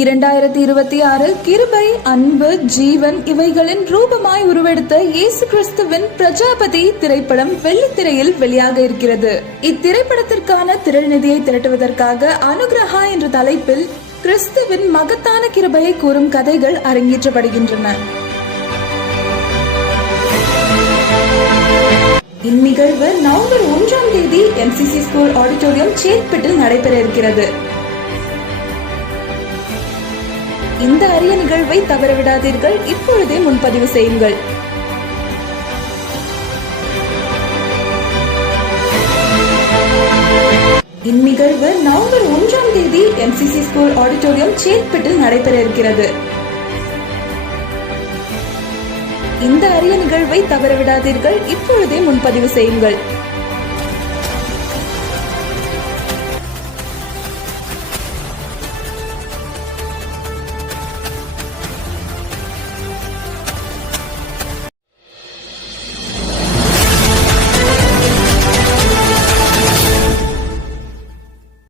2026 கிருபை, அன்பு, ஜீவன் இவைகளின் ரூபமாய் உருவெடுத்த இயேசு கிறிஸ்துவின் பிரஜாபதி திரைப்படம் வெள்ளித்திரையில் வெளியாக இருக்கிறது. இத்திரைப்படத்திற்கான திரள் நிதியை திரட்டுவதற்காக அனுகிரகா என்ற தலைப்பில் கிறிஸ்துவின் மகத்தான கிருபையை கூறும் கதைகள் அரங்கேற்றப்படுகின்றன. இந்நிகழ்வு நவம்பர் 1ஆம் தேதி MCC ஸ்கூல் ஆடிட்டோரியம் சேத்பட்டில் நடைபெற இருக்கிறது. இந்த அரிய நிகழ்வை தவறவிடாதீர்கள். இப்பொழுதே முன்பதிவு செய்யுங்கள். இந்நிகழ்வு நவம்பர் 1ஆம் தேதி MCC ஸ்கூல் ஆடிட்டோரியம் சேத்பட்டில் நடைபெற இருக்கிறது. இந்த அரிய நிகழ்வை தவறவிடாதீர்கள். இப்பொழுதே முன்பதிவு செய்யுங்கள்.